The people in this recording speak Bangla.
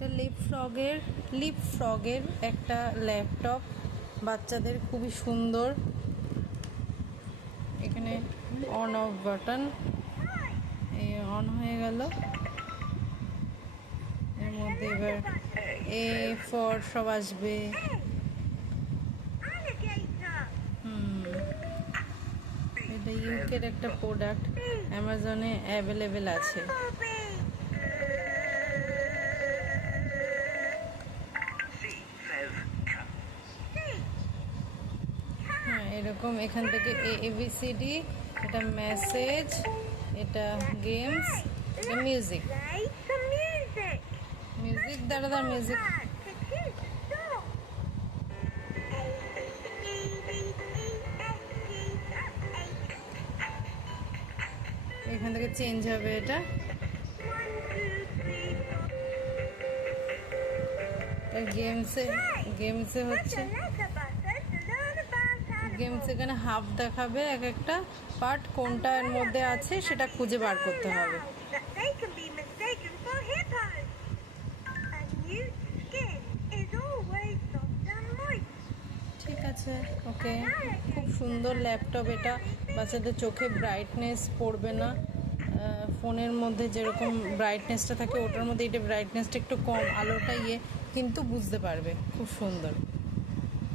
এটা লিপ ফ্রগের একটা ল্যাপটপ, বাচ্চাদের, খুবই সুন্দর। এখানে অন অফ বাটন, এই অন হয়ে গেল। এর মধ্যে এবার এ ফর সব আসবে। এটা ইউকের একটা প্রোডাক্ট, অ্যামাজনে অ্যাভেলেবেল আছে। হ্যাঁ, এরকম এখান থেকে ABCD, এটা মেসেজ, এটা গেমস, এটা মিউজিক। দাঁড়া মিউজিক। এখান থেকে চেঞ্জ হবে। এটা গেমসে হচ্ছে গেমস। এখানে হাফ দেখাবে, এক একটা পার্ট কোনটা এর মধ্যে আছে সেটা খুঁজে বার করতে হবে। ঠিক আছে, ওকে। খুব সুন্দর ল্যাপটপ এটা। বাচ্চাদের চোখে ব্রাইটনেস পড়বে না। ফোনের মধ্যে যেরকম ব্রাইটনেসটা থাকে ওটার মধ্যে এটা ব্রাইটনেসটা একটু কম, আলোটা কিন্তু বুঝতে পারবে। খুব সুন্দর।